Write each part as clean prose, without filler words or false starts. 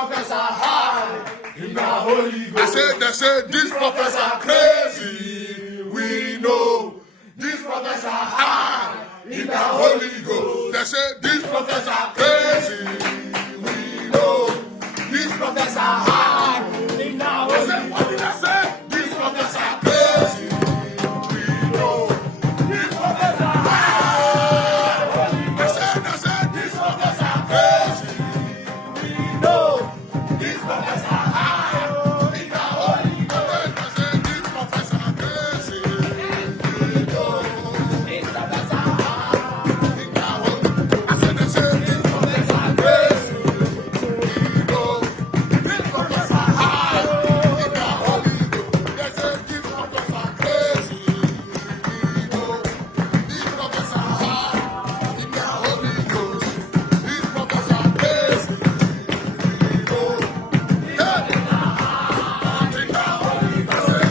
prophets are high in the Holy Ghost. They say, these prophets are crazy. We know. These prophets are high in the Holy Ghost. They say, these prophets are crazy. We know. These prophets are high in the Holy Ghost. What did I say? These prophets are crazy. We know. These prophets are high. They say, these prophets are crazy. We know. These prophets are high in the Holy Ghost. They say, these prophets are crazy. We know. These prophets are high in the Holy Ghost. I said, they say, these prophets are crazy. We know. These prophets are high in the Holy Ghost. They say, these prophets are crazy. We know. These prophets are high in the Holy Ghost. These prophets are crazy. We know. Hey! In the Holy Ghost. Hey!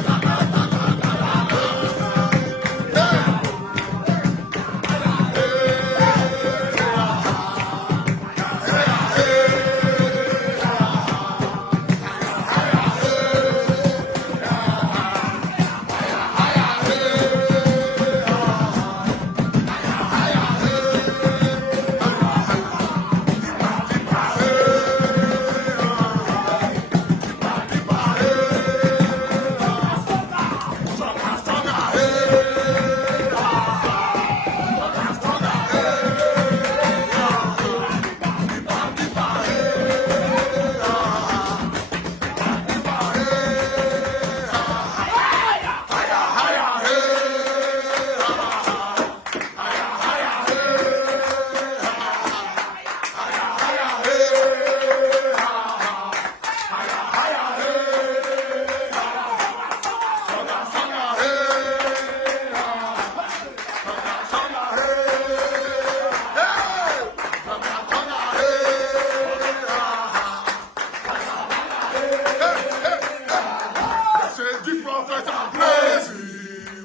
These prophets are crazy.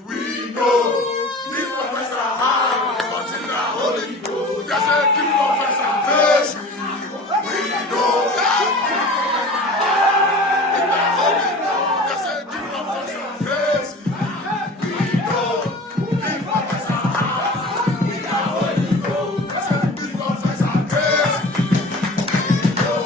We know. These prophets are high, but in the Holy Ghost. They say these prophets are crazy. We know. In the Holy Ghost. They say these prophets are crazy. We know. These prophets are high in the Holy Ghost. They say these prophets are crazy. We know.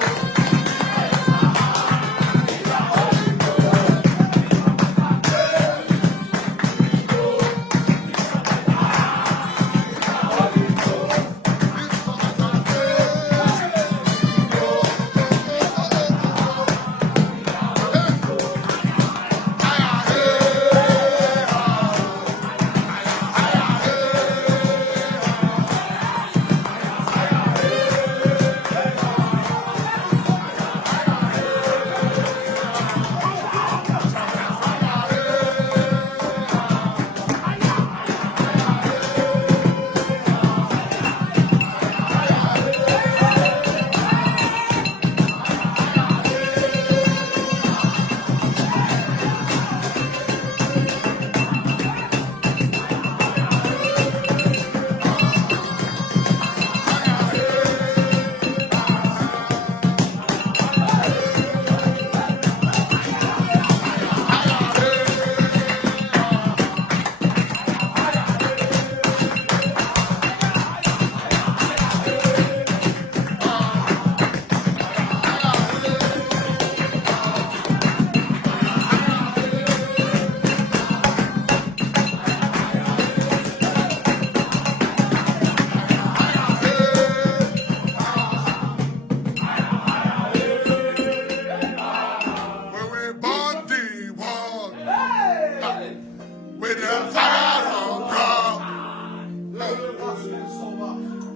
With the fire of God.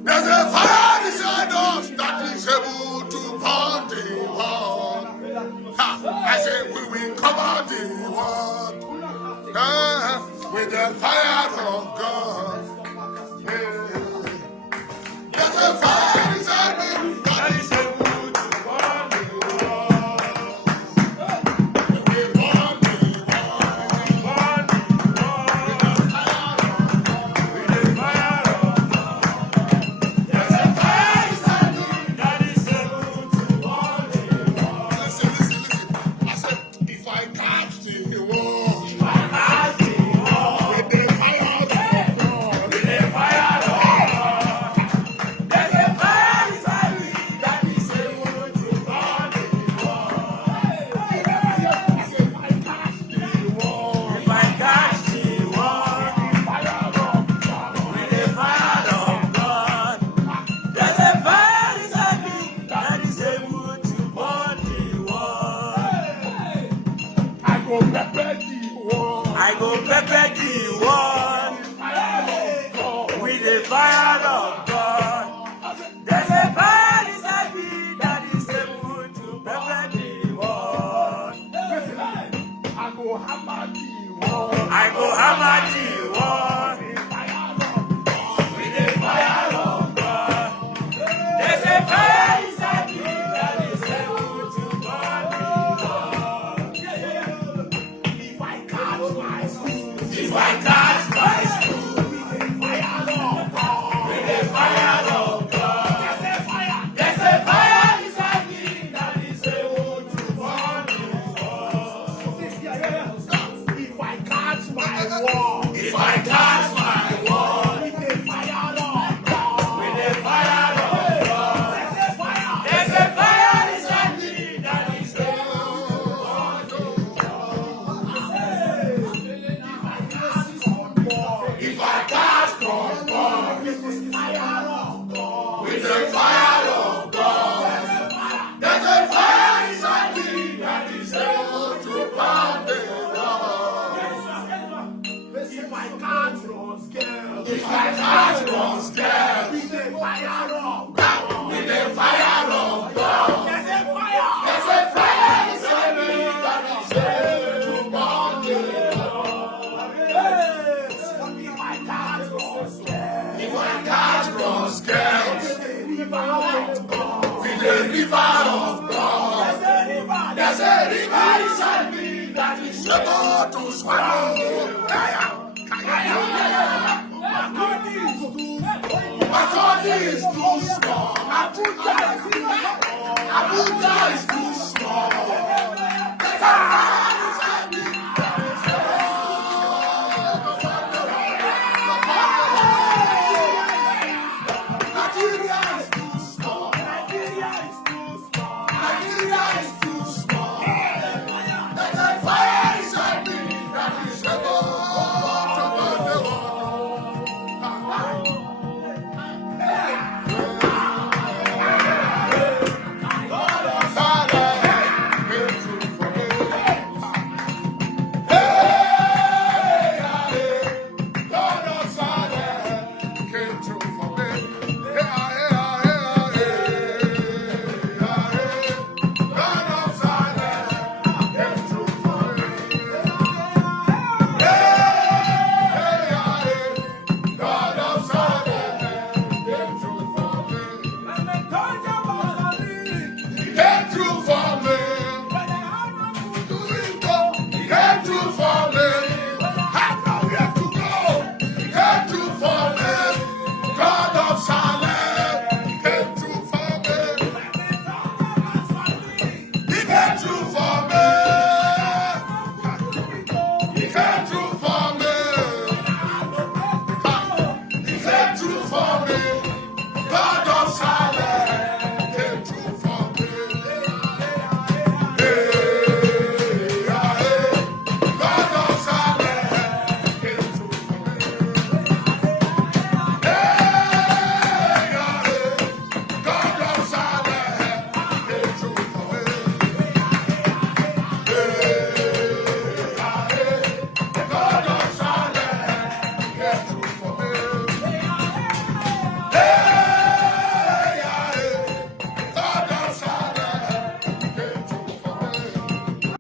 There's a fire inside us that is able to burn the world. I say we will cover the world with the fire of God. There's a fire inside me that is able to burn the world. We burn the world. With the fire of God. There's a fire inside me that is able to burn the world. I go hammer the wall. With the fire of God. There's a fire inside me that is able to burn me all. If I catch my food, if I catch my food, with the fire of God. With the fire of God. There's a fire inside me that is able to burn me all. If I catch my wall, if I catch my wall, with the fire of God, with the fire of God, there's a fire inside me that is able to burn me all. If I catch control, with the fire of God, with the fire of God, there's a fire inside me that is able to burn me all. If I catch Ron's girl, if I catch Ron's girl, with the fire of God, with the fire of God, there's a fire inside me that is able to burn me all. If I catch Ron's girl, if I catch Ron's girl, with the river of God, with the river of God, there's a river inside me that is able to swallow me. My body is too strong. I put that